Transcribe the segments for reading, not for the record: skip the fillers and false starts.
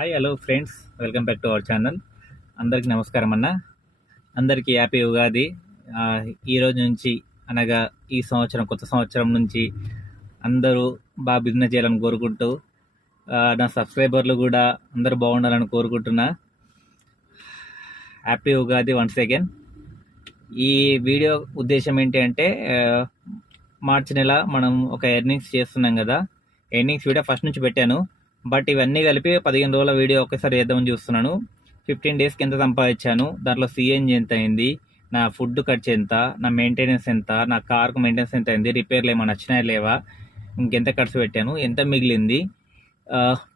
Hi hello friends, welcome back to our channel. అందరికీ నమస్కారం అన్న. అందరికీ హ్యాపీ ఉగాది. ఆ, ఈ రోజు నుంచి అనగా ఈ సంవత్సరం కొత్త సంవత్సరం నుంచి అందరూ బాగా బిజినెస్ చేయాలని కోరుకుంటూ నా సబ్స్క్రైబర్లు కూడా అందరూ బాగుండాలని కోరుకుంటున్నా. Happy Ugadi once again. ఈ వీడియో ఉద్దేశం ఏంటి అంటే మార్చి నెల మనం ఒక ఎర్నింగ్స్ చేస్తున్నాం కదా. ఎర్నింగ్స్ వీడియో ఫస్ట్ నుంచి పెట్టాను, బట్ ఇవన్నీ కలిపి 15 రోజుల వీడియో ఒకేసారి చేద్దామని చూస్తున్నాను. 15 డేస్కి ఎంత సంపాదించాను, దాంట్లో సిఎన్జి ఎంత అయింది, నా ఫుడ్ ఖర్చు ఎంత, నా మెయింటెనెన్స్ ఎంత, నా కార్కు మెయింటెనెన్స్ ఎంత అయింది, రిపేర్లు ఏమైనా వచ్చినాయా లేవా, ఇంకెంత ఖర్చు పెట్టాను, ఎంత మిగిలింది,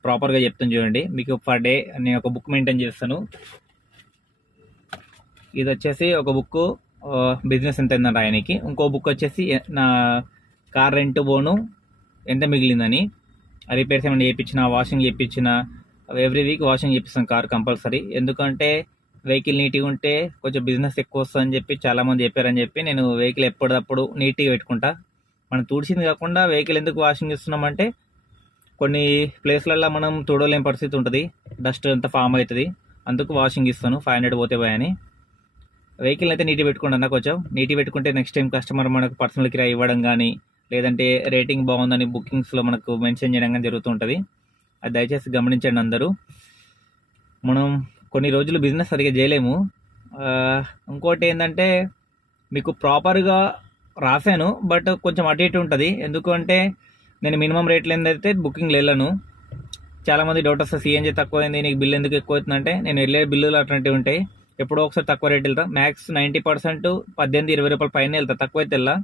ప్రాపర్గా చెప్తాను చూడండి. మీకు పర్ డే నేను ఒక బుక్ మెయింటైన్ చేస్తాను. ఇది వచ్చేసి ఒక బుక్ బిజినెస్ ఎంత అయిందని రాయడానికి, ఇంకో బుక్ వచ్చేసి నా కార్ రెంట్ పోను ఎంత మిగిలిందని, రిపేర్స్ ఏమైనా చేయించిన, వాషింగ్ చేయించిన, ఎవ్రీ వీక్ వాషింగ్ చేపిస్తాను కార్ కంపల్సరీ. ఎందుకంటే వెహికల్ నీట్గా ఉంటే కొంచెం బిజినెస్ ఎక్కువ వస్తుందని చెప్పి చాలామంది చెప్పారని చెప్పి నేను వెహికల్ ఎప్పటికప్పుడు నీట్గా పెట్టుకుంటా. మనం తుడిచింది కాకుండా వెహికల్ ఎందుకు వాషింగ్ చేస్తున్నామంటే కొన్ని ప్లేస్లలో మనం తుడలేని పరిస్థితి ఉంటుంది, డస్ట్ అంతా ఫామ్ అవుతుంది, అందుకు వాషింగ్ ఇస్తాను. 500 పోతే పోయని. వెహికల్ అయితే నీట్గా పెట్టుకుంటా. కొంచెం నీట్గా పెట్టుకుంటే నెక్స్ట్ టైం కస్టమర్ మనకు పర్సనల్ కిరాయి ఇవ్వడం కానీ, లేదంటే రేటింగ్ బాగుందని బుకింగ్స్లో మనకు మెన్షన్ చేయడం కానీ జరుగుతుంటుంది. అది దయచేసి గమనించండి అందరూ. మనం కొన్ని రోజులు బిజినెస్ సరిగ్గా చేయలేము. ఇంకోటి ఏంటంటే మీకు ప్రాపర్గా రాశాను, బట్ కొంచెం అటు ఇటు ఉంటుంది. ఎందుకంటే నేను మినిమం రేట్లు ఏంటైతే బుకింగ్లు వెళ్ళను. చాలామంది డౌట్ వస్తుంది, సిఎన్జీ తక్కువైంది, నీకు బిల్లు ఎందుకు ఎక్కువ అవుతుందంటే నేను వెళ్ళే బిల్లులు అటువంటివి ఉంటాయి. ఎప్పుడో ఒకసారి తక్కువ రేట్ వెళ్తా. మ్యాక్స్ 90% 18-20 రూపాయల పైన వెళ్తా, తక్కువైతే వెళ్ళా.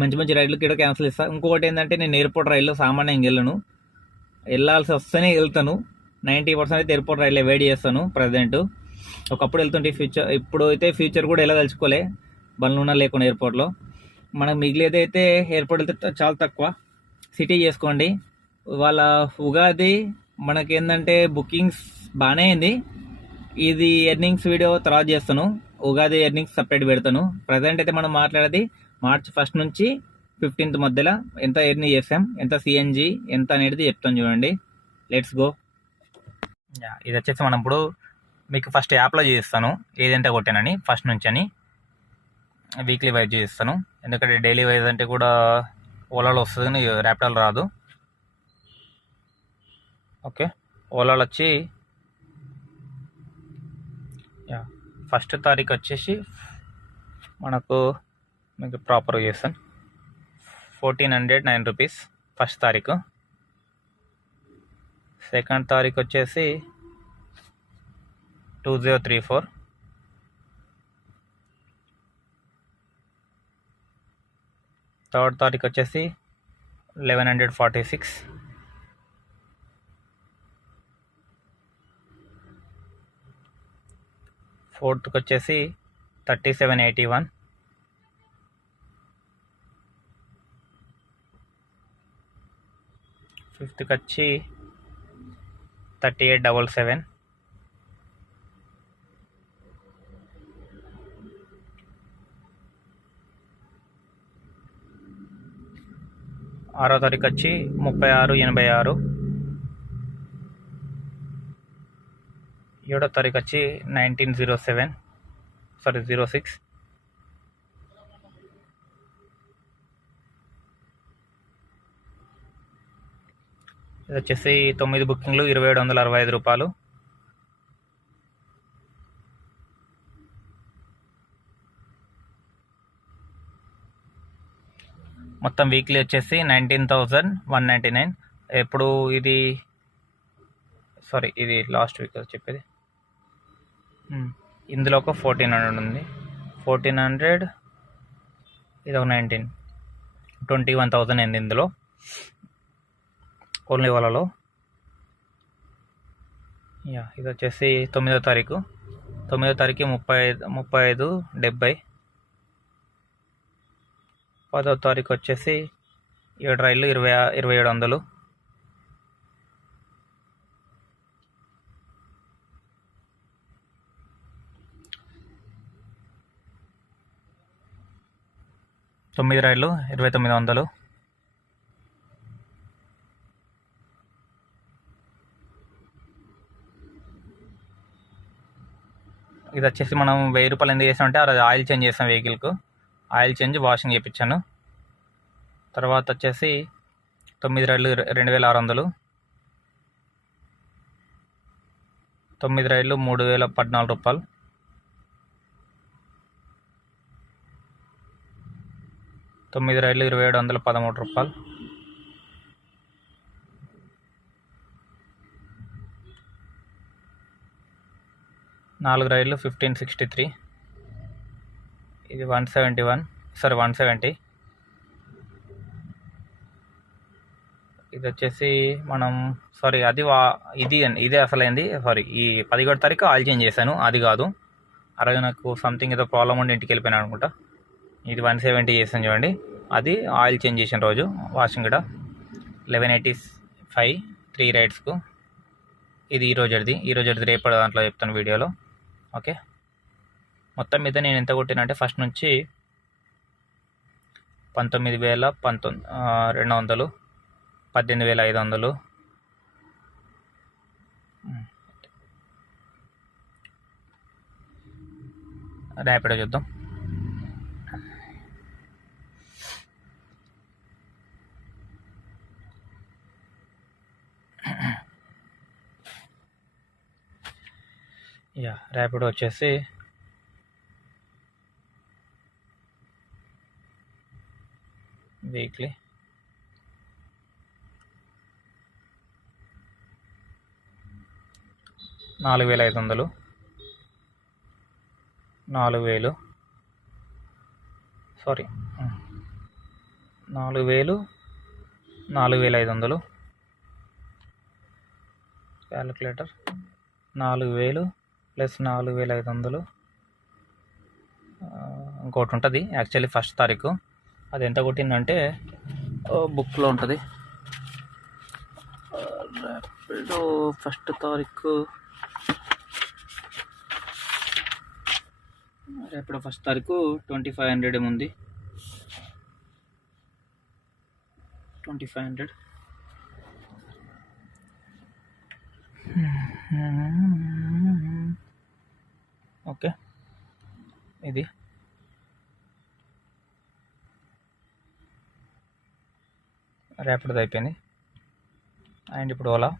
మంచి మంచి రైడ్లు కూడా క్యాన్సిల్ ఇస్తాను. ఇంకొకటి ఏంటంటే నేను ఎయిర్పోర్ట్ రైల్లో సామాన్యంగా వెళ్ళను, వెళ్ళాల్సి వస్తేనే వెళ్తాను. 90% అయితే ఎయిర్పోర్ట్ రైల్లో వెయిట్ చేస్తాను ప్రజెంట్. ఒకప్పుడు వెళ్తుంటే ఇప్పుడు అయితే ఫ్యూచర్ కూడా ఎలా తలుచుకోలే, బండ్లు ఉన్నా లేకుండా ఎయిర్పోర్ట్లో. మనకు మిగిలేది అయితే ఎయిర్పోర్ట్ వెళ్తే చాలా తక్కువ. సిటీ చేసుకోండి. వాళ్ళ ఉగాది మనకేంటంటే బుకింగ్స్ బాగానే అయింది. ఇది ఎర్నింగ్స్ వీడియో తర్వాత చేస్తాను. ఉగాది ఎర్నింగ్స్ సపరేట్ పెడతాను. ప్రజెంట్ అయితే మనం మాట్లాడేది మార్చ్ 1 నుంచి 15th మధ్యలో ఎంత ఎర్నీ చేసాం, ఎంత సిఎన్జి ఎంత అనేది చెప్తాను చూడండి. Let's go. ఇది వచ్చేసి మనం ఇప్పుడు మీకు ఫస్ట్ యాప్లో చేస్తాను ఏదంటే కొట్టానని, ఫస్ట్ నుంచి అని. వీక్లీ వైజ్ చేస్తాను, ఎందుకంటే డైలీ వైజ్ అంటే కూడా ఓలాలో వస్తుంది కానీ ర్యాపిడోలో రాదు. ఓకే, ఓలాలో వచ్చి 1st తారీఖు వచ్చేసి మనకు మీకు ప్రాపర్గా చేస్తాను. 1409 రూపీస్ 1st తారీఖు. 2nd తారీఖు వచ్చేసి 2034. 3rd తారీఖు వచ్చేసి 1146. 4th వచ్చేసి 3781. 5th వచ్చి 3877. 6వ తారీఖు వచ్చి 3686. 7వ తారీఖు వచ్చి 06. ఇది వచ్చేసి 9 బుకింగ్లు 2765 రూపాయలు. మొత్తం వీక్లీ వచ్చేసి 19,199. ఎప్పుడు ఇది ఇది లాస్ట్ వీక్ చెప్పేది. ఇందులో ఒక 1400 ఉంది, 1400, ఇది ఒక 21,000 అయింది ఇందులో ఓన్లీ వాళ్ళలో. ఇది వచ్చేసి 9వ తారీఖు. 9వ తారీఖు 3570. 10వ తారీఖు వచ్చేసి 7 రైళ్ళు 2700. 9 రైళ్ళు 2900. 11 ఇది వచ్చేసి మనం 1000 రూపాయలు ఎందుకు చేసామంటే ఆ రోజు ఆయిల్ చేంజ్ చేసాం వెహికల్కు. ఆయిల్ చేంజ్ వాషింగ్ చేయించాను. తర్వాత వచ్చేసి 9 రైళ్ళు 2600, 9 రైళ్ళు 3014 రూపాయలు, 9 రైళ్ళు 2713 రూపాయలు, 4 రైళ్ళు 1563, ఇది 170. ఇది వచ్చేసి మనం ఇదే అసలైంది. ఈ 11 తారీఖు ఆయిల్ చేంజ్ చేశాను, అది కాదు. ఆ రోజు నాకు సంథింగ్ ఏదో ప్రాబ్లం ఉండి ఇంటికి వెళ్ళిపోయాను అనుకుంటా. ఇది 170 చేసాను చూడండి, అది ఆయిల్ చేంజ్ చేసిన రోజు. వాషింగ్ కూడా 1185 3 రైడ్స్కు. ఇది ఈ రోజుది రేపటి దాంట్లో చెప్తాను వీడియోలో. ఓకే, మొత్తం మీద నేను ఎంత కొట్టినంటే ఫస్ట్ నుంచి 19,200, 18,500, ర్యాపిడో చూద్దాం. ర్యాపిడో వచ్చేసి వీక్లీ 4,500, 4,000, 4,500 క్యాలిక్యులేటర్. 4,000 ప్లస్ 4,500 ఇంకోటి ఉంటుంది యాక్చువల్లీ ఫస్ట్ తారీఖు. అది ఎంత కొట్టిందంటే బుక్లో ఉంటుంది. ర్యాపిడో ఫస్ట్ తారీఖు, ర్యాపిడో ఫస్ట్ తారీఖు 2500 ఏముంది, 2500. ఓకే, ఇది ర్యాపిడోది అయిపోయింది. అండ్ ఇప్పుడు ఓలా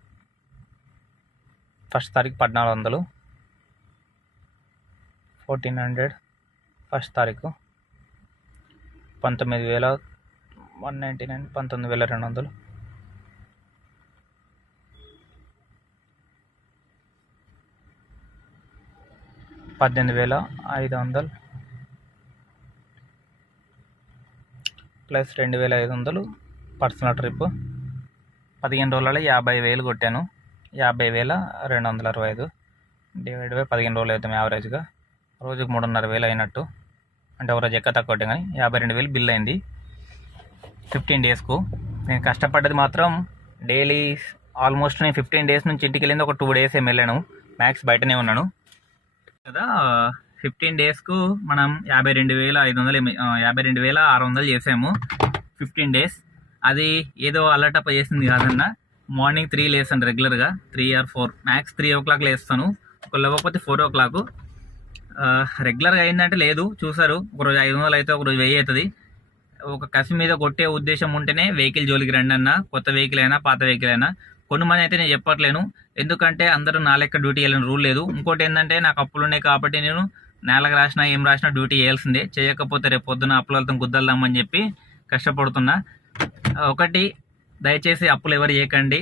ఫస్ట్ తారీఖు 1,400, 1,400 ఫస్ట్ తారీఖు. 19,199, 19,200, 18,500 ప్లస్ 2,500 పర్సనల్ ట్రిప్. 15 రోజులలో 50,000 కొట్టాను. 50,265 డివైడ్ బై 15 రోజులు అవుతాం యావరేజ్గా. రోజుకు 3,500 అయినట్టు, అంటే ఒక రోజు ఎక్క తక్కువ కొట్టాం కానీ 52,000 బిల్ అయింది 15 డేస్కు. నేను కష్టపడ్డది మాత్రం డైలీ ఆల్మోస్ట్ నేను 15 డేస్ నుంచి ఇంటికి వెళ్ళింది ఒక 2 డేస్ ఏమి వెళ్ళాను, మ్యాక్స్ బయటనే ఉన్నాను కదా. 15 డేస్కు మనం 52,500 52,600 చేసాము 15 డేస్. అది ఏదో అలర్టప్ చేసింది కాదన్నా. మార్నింగ్ 3 లేస్తాను రెగ్యులర్గా, 3 or 4 మ్యాక్స్ 3 o'clock లేస్తాను, ఒక లేకపోతే 4 o'clock. రెగ్యులర్గా అయిందంటే లేదు, చూసారు, ఒకరోజు 500 అయితే ఒకరోజు 1000 అవుతుంది. ఒక కసి మీద కొట్టే ఉద్దేశం ఉంటేనే వెహికల్ జోలికి రండి అన్న, కొత్త వెహికల్ అయినా పాత వెహికల్ అయినా. కొంతమంది అయితే నేను చెప్పట్లేను, ఎందుకంటే అందరూ నా లెక్క డ్యూటీ చేయాలని రూల్ లేదు. ఇంకోటి ఏంటంటే నాకు అప్పులు ఉన్నాయి కాబట్టి నేను నేలకు రాసినా ఏం రాసినా డ్యూటీ చేయాల్సిందే, చేయకపోతే రేపు పొద్దున అప్పులతో గుద్దల్దామని చెప్పి కష్టపడుతున్నా. ఒకటి, దయచేసి అప్పులు ఎవరు చేయకండి.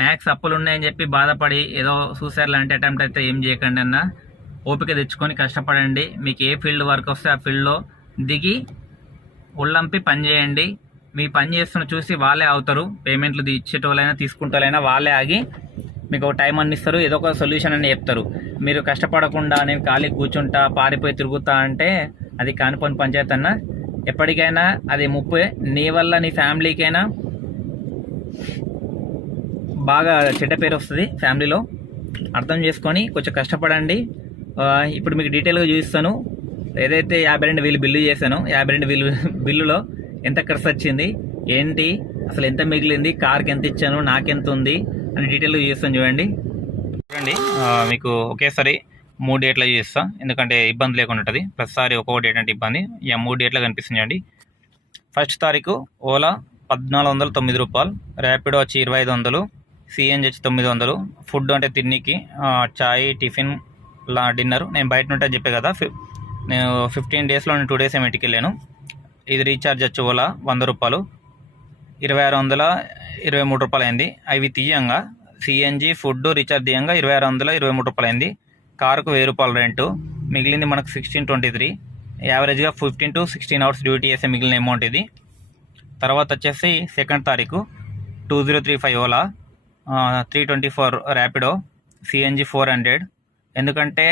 మ్యాక్స్ అప్పులు ఉన్నాయని చెప్పి బాధపడి ఏదో సూసైడ్ లాంటి అటెంప్ట్ అయితే ఏం చేయకండి అన్న. ఓపిక తెచ్చుకొని కష్టపడండి. మీకు ఏ ఫీల్డ్ వర్క్ వస్తే ఆ ఫీల్డ్లో దిగి ఒళ్ళంపి పని చేయండి. మీ పని చేస్తున్న చూసి వాళ్ళే అవుతారు. పేమెంట్లు ఇచ్చేటోళ్ళైనా తీసుకుంటోళ్ళైనా వాళ్ళే ఆగి మీకు ఒక టైం అందిస్తారు, ఏదో ఒక సొల్యూషన్ అని చెప్తారు. మీరు కష్టపడకుండా నేను ఖాళీ కూర్చుంటా పారిపోయి తిరుగుతా అంటే అది కానిపోని పంచాయతీ అన్న. ఎప్పటికైనా అది ముప్పే, నీ వల్ల నీ ఫ్యామిలీకైనా బాగా చెడ్డ పేరు వస్తుంది ఫ్యామిలీలో. అర్థం చేసుకొని కొంచెం కష్టపడండి. ఇప్పుడు మీకు డీటెయిల్గా చూపిస్తాను. ఏదైతే 52,000 బిల్లు చేశానో 52,000 బిల్లులో ఎంత ఖర్చు వచ్చింది ఏంటి, అసలు ఎంత మిగిలింది, కార్కి ఎంత ఇచ్చాను, నాకెంత ఉంది అని డీటెయిల్గా చూస్తాను. చూడండి మీకు ఒకేసారి 3 డేట్ల చేస్తా, ఎందుకంటే ఇబ్బంది లేకుండా ఉంటుంది. ప్రతిసారి ఒక్కొక్క డేట్ అంటే ఇబ్బంది. 3 డేట్ల కనిపిస్తుంది అండి. ఫస్ట్ తారీఖు ఓలా 1409 రూపాయలు, ర్యాపిడో వచ్చి 2500, సిఎన్జి వచ్చి 900. ఫుడ్ అంటే తిన్నికి చాయ్, టిఫిన్, డిన్నర్ నేను బయట నుండి చెప్పే కదా. నేను 15 డేస్లో 2 డేస్ ఇంటికి వెళ్ళాను. ఇది రీఛార్జ్ వచ్చి ఓలా 100 రూపాయలు, 2623 రూపాయలు అయింది. అవి తీయంగా సిఎన్జి ఫుడ్ రీఛార్జ్ తీయంగా 2623 రూపాయలు అయింది. కారుకు 1000 రూపాయలు రెంటు, మిగిలింది మనకు 1623. యావరేజ్గా 15 to 16 అవర్స్ డ్యూటీ చేసే మిగిలిన అమౌంట్ ఇది. తర్వాత వచ్చేసి సెకండ్ తారీఖు 2035 ఓలా, 324 ర్యాపిడో, సిఎన్జి 400. ఎందుకంటే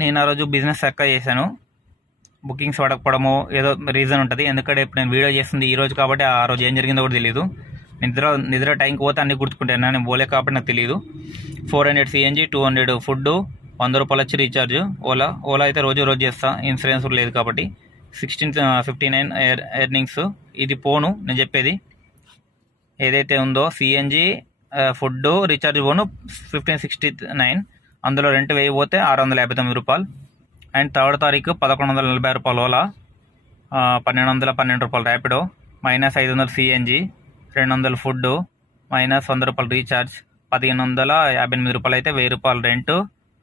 నేను ఆ రోజు బిజినెస్ చక్కగా చేశాను, బుకింగ్స్ పడకపోవడము ఏదో రీజన్ ఉంటుంది. ఎందుకంటే ఇప్పుడు నేను వీడియో చేస్తుంది ఈ రోజు కాబట్టి ఆ రోజు ఏం జరిగిందో కూడా తెలియదు. నిద్ర టైంకి పోతే అన్నీ గుర్తుకుంటాను, నేను పోలే కాబట్టి నాకు తెలియదు. 400 సిఎన్జి, 200 ఫుడ్, 100 రూపాయలు వచ్చి రీఛార్జ్. ఓలా అయితే రోజు చేస్తా, ఇన్సూరెన్స్ లేదు కాబట్టి. 1659 ఎర్నింగ్స్. ఇది పోను నేను చెప్పేది ఏదైతే ఉందో సిఎన్జి ఫుడ్ రీఛార్జ్ పోను 1569, అందులో రెంట్ వేయబోతే 659 రూపాయలు. అండ్ థర్డ్ తారీఖు 1140 రూపాయలు ఓలా, 1212 రూపాయలు ర్యాపిడో, -500 సిఎన్జి, 200 ఫుడ్, -100 రూపాయలు రీఛార్జ్, 1558 రూపాయలు అయితే 1000 రూపాయలు రెంట్,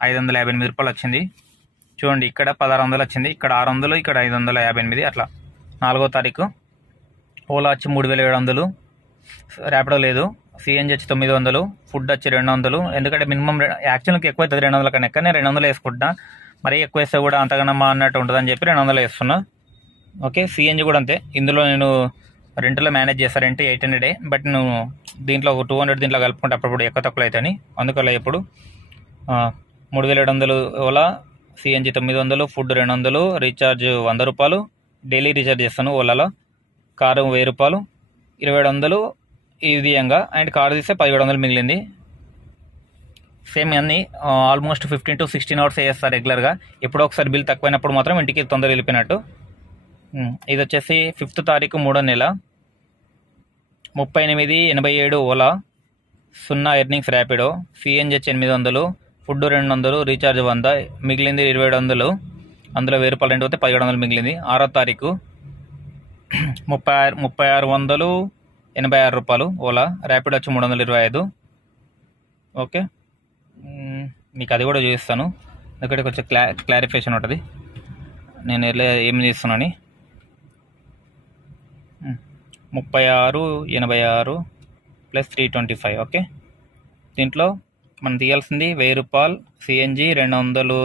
558 రూపాయలు వచ్చింది. చూడండి, ఇక్కడ 1600 వచ్చింది, ఇక్కడ 600, ఇక్కడ 558. అట్లా. 4వ తారీఖు ఓలా వచ్చి 3700, ర్యాపిడో లేదు, సిఎన్జి వచ్చి 900, ఫుడ్ వచ్చి 200. ఎందుకంటే మినిమం యాక్చువల్కి ఎక్కువ అవుతుంది 200 కన్నా ఎక్కువ, నేను 200 వేసుకుంటున్నా. మరీ ఎక్కువ వేస్తే కూడా అంతకన్నా అన్నట్టు ఉంటుందని చెప్పి 200 వేస్తున్నా. ఓకే. సిఎన్జి కూడా అంతే, ఇందులో నేను రెంట్లో మేనేజ్ చేస్తాను, రెంట్ 800. బట్ నువ్వు దీంట్లో 200 దీంట్లో కలుపుకుంటే అప్పుడు ఎక్కువ తక్కువ అవుతాయని అందుకలా. ఇప్పుడు 3700 ఓలా, సిఎన్జి 900, ఫుడ్ 200, రీఛార్జ్ 100 రూపాయలు. డైలీ రీఛార్జ్ చేస్తాను ఓలాలో. కారు 1000 రూపాయలు, 2700 ఈజీయంగా. అండ్ కారు తీస్తే 1700 మిగిలింది. సేమ్ అన్నీ ఆల్మోస్ట్ 15 to 16 అవర్స్ వేస్తారు రెగ్యులర్గా. ఎప్పుడో ఒకసారి బిల్ తక్కువైనప్పుడు మాత్రం ఇంటికి తొందరగా వెళ్ళిపోయినట్టు. ఇది వచ్చేసి 5వ తారీఖు 3వ నెల 3887 ఓలా, 0 ఎర్నింగ్స్ ర్యాపిడో, సిఎన్జి వచ్చి 800, ఫుడ్ 200, రీఛార్జ్ 100, మిగిలింది 2700. అందులో 1000 రూపాయలు రెంట్ పోతే 1700 మిగిలింది. 6వ తారీఖు 3686 రూపాయలు ఓలా, ర్యాపిడో వచ్చి 325. ఓకే. మీకు అది కూడా చూపిస్తాను, ఎందుకంటే కొంచెం క్లారిఫికేషన్ ఉంటుంది నేను ఏం చేస్తున్నాను. 3686 ప్లస్ 325. ఓకే. దీంట్లో మనం తీయాల్సింది 1000 రూపాయలు సిఎన్జి, 200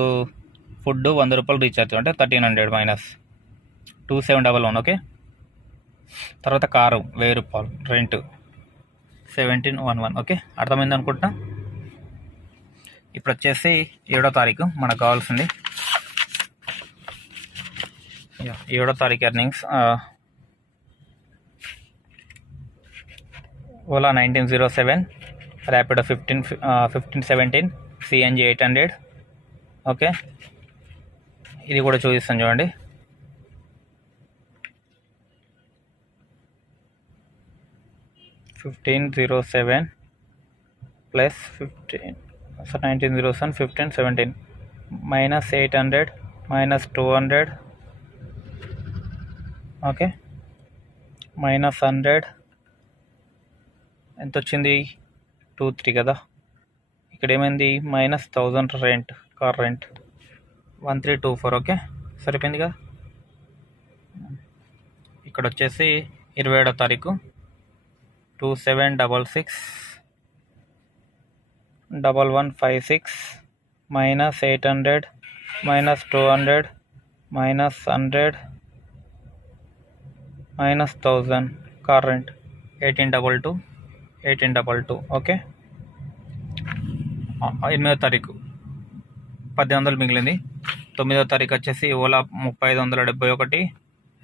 ఫుడ్, 100 రూపాయలు రీఛార్జ్, అంటే 1300 మైనస్ 2711. ఓకే. తర్వాత కారు 1000 రూపాయలు రెంట్ 1711. ఓకే, అర్థమైంది అనుకుంటున్నా. ఇప్పుడు వచ్చేసి 7వ తారీఖు మనకు కావాల్సింది. 7వ తారీఖు earnings Ola 1907, Rapido 1517, CNG 800. Okay, ఇది కూడా చూపిస్తాను చూడండి. $1507 plus 1907 1517 minus 800 minus 200. Okay, minus 100 ఎంత వచ్చింది? 23 కదా. ఇక్కడ ఏమైంది? -1000 రెంట్, కార్ రెంట్ 1324. ఓకే, సరిపోయింది కదా. ఇక్కడ వచ్చేసి 27వ తారీఖు 2766 1156 minus 800 minus 200 minus 100 minus 1000 car rent 1822. Okay, 8వ తారీఖు 1800 మిగిలింది. 9వ తారీఖు వచ్చేసి ఓలా 3571,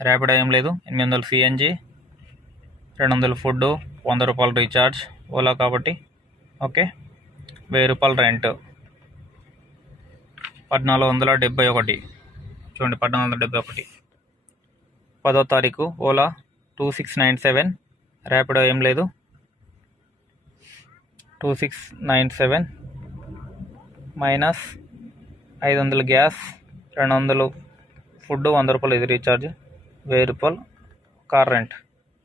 ర్యాపిడో ఏం లేదు, 800 సిఎన్జి, 200 ఫుడ్, 100 రూపాయలు రీఛార్జ్ ఓలా కాబట్టి. ఓకే, 1000 రూపాయలు రెంట్, 1471. చూడండి, 1471. 10వ తారీఖు ఓలా 2697, ర్యాపిడో ఏం లేదు, 2697 మైనస్ 500 గ్యాస్, 200 ఫుడ్, 100 రూపాయలు ఇది రీఛార్జ్, 1000 రూపాయలు కార్ రెంట్,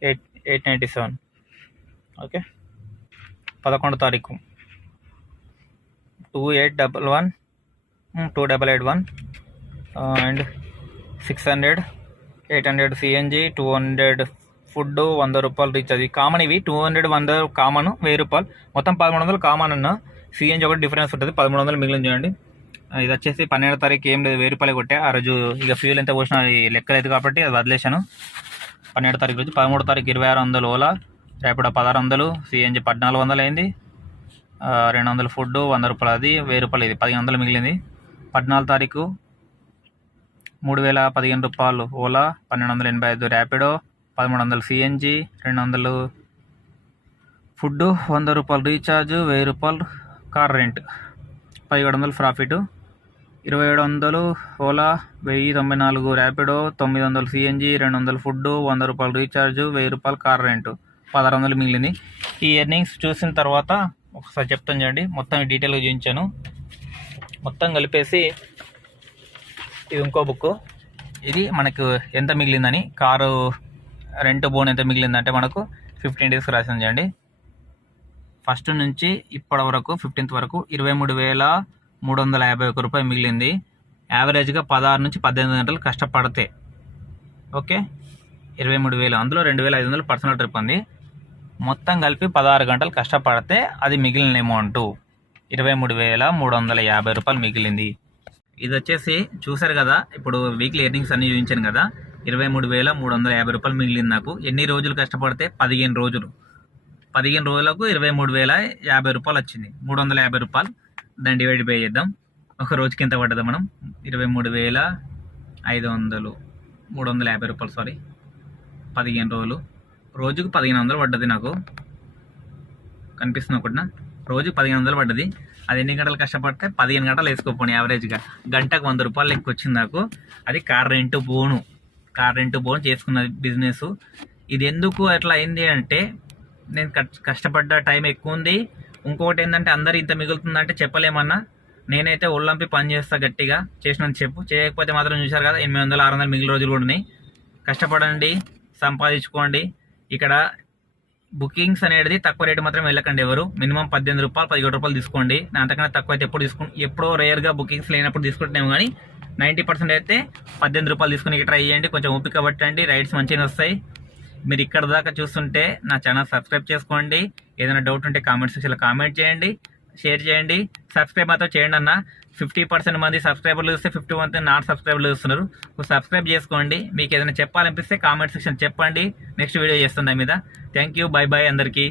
897. ఓకే. 11వ తారీఖు 2811 2881 అండ్ 600 800 సిఎన్జి, 200 ఫుడ్, 100 రూపాయలు రీఛార్జ్. కామన్ ఇవి 200 100 కామన్, 1000 రూపాయలు మొత్తం 1100 కామన్ అన్న. సిఎన్జి ఒకటి డిఫరెన్స్ ఉంటుంది, 1100 మిగిలిన చూడండి. ఇది వచ్చేసి 12వ తారీఖు ఏం లేదు, 1000 రూపాయలు కొట్టే. ఆ రోజు ఇక ఫ్యూల్ ఎంత పోసినా లెక్కలేదు కాబట్టి అది వదిలేశాను. 12వ తారీఖు రోజు. 13వ తారీఖు 2600 ఓలా, రేపటి 1600, సిఎన్జి 1400 అయింది, 200 ఫుడ్, 100 రూపాయలు అది, 1000 రూపాయలు ఇది, 1500 మిగిలింది. 14వ తారీఖు 3015 రూపాయలు ఓలా, 1285 ర్యాపిడో, 1300 సిఎన్జి, 200 ఫుడ్, 100 రూపాయలు రీఛార్జ్, 1000 రూపాయలు car rent, 1700 profit. 2700 Ola, 1094 Rapido, 900 CNG, 200 food, 100 రూపాయలు రీఛార్జ్, 1000 రూపాయలు కార్ రెంట్, 1600 మిగిలింది. ఈ ఎర్నింగ్స్ చూసిన తర్వాత ఒకసారి చెప్తాను చూడండి, మొత్తం డీటెయిల్గా చూపించాను. మొత్తం కలిపేసి ఇది ఇంకో బుక్. ఇది మనకు ఎంత మిగిలిందని, కారు రెంట్ బోన్ ఎంత మిగిలిందంటే మనకు 15 డేస్కి రాసింది చూడండి. ఫస్ట్ నుంచి ఇప్పటి వరకు 15th వరకు 23,351 రూపాయలు మిగిలింది. యావరేజ్గా 16 నుంచి 18 గంటలు కష్టపడితే. ఓకే. 23,000, అందులో 2,500 పర్సనల్ ట్రిప్ ఉంది. మొత్తం కలిపి 16 గంటలు కష్టపడితే అది మిగిలిన అమౌంట్ 23,350 రూపాయలు మిగిలింది. ఇది వచ్చేసి చూసారు కదా, ఇప్పుడు వీక్లీ ఎర్నింగ్స్ అన్ని చూపించాను కదా, 23,350 రూపాయలు మిగిలింది నాకు. ఎన్ని రోజులు కష్టపడితే? 15 రోజులు. 15 రోజులకు 23,050 రూపాయలు వచ్చింది. 350 రూపాయలు దాన్ని డివైడ్ బై చేద్దాం. ఒక రోజుకి ఎంత పడ్డదా మనం? 23,500, 350 రూపాయలు, సారీ, 15 రోజులు, రోజుకు 1500 పడ్డది నాకు. కనిపిస్తుంది ఒకటినా? రోజుకు 1500 పడ్డది. అది ఎన్ని గంటలు కష్టపడితే? 15 గంటలు వేసుకోపోయి యావరేజ్గా. గంటకు 100 రూపాయలు లెక్క వచ్చింది నాకు. అది కార్ రెంట్ బోను చేసుకున్న బిజినెస్. ఇది ఎందుకు అట్లా అయింది అంటే, నేను కష్టపడ్డ టైం ఎక్కువ ఉంది. ఇంకొకటి ఏంటంటే, అందరు ఇంత మిగులుతుందంటే చెప్పలేమన్నా. నేనైతే ఒళ్ళంపి పని చేస్తా గట్టిగా, చేసినంత చెప్పు. చేయకపోతే మాత్రం చూశారు కదా, 800 600 మిగిలిన రోజులు కూడా ఉన్నాయి. కష్టపడండి, సంపాదించుకోండి. ఇక్కడ బుకింగ్స్ అనేది తక్కువ రేటు మాత్రం వెళ్ళకండి ఎవరు. మినిమం 18 రూపాయలు 17 రూపాయలు తీసుకోండి. అంతకన్నా తక్కువ అయితే ఎప్పుడో రేర్గా బుకింగ్స్ లేనప్పుడు తీసుకుంటున్నాము. కానీ 90% అయితే 18 రూపాయలు తీసుకుని ట్రై చేయండి. కొంచెం ఓపిక పట్టండి, రైడ్స్ మంచిగా వస్తాయి. మీరు ఇక్కడ దాకా చూస్తుంటే నా ఛానల్ సబ్స్క్రైబ్ చేసుకోండి. ఏదైనా డౌట్ ఉంటే కామెంట్ సెక్షన్లో కామెంట్ చేయండి, షేర్ చేయండి. సబ్స్క్రైబ్ మాత్రం చేయండి అన్న. 50% మంది సబ్స్క్రైబర్లు చూస్తే 50% నాట్ సబ్స్క్రైబర్లు చూస్తున్నారు. సబ్స్క్రైబ్ చేసుకోండి. మీకు ఏదైనా చెప్పాలనిపిస్తే కామెంట్ సెక్షన్ చెప్పండి, నెక్స్ట్ వీడియో చేస్తుంది దాని మీద. థ్యాంక్ యూ, బై బాయ్ అందరికీ.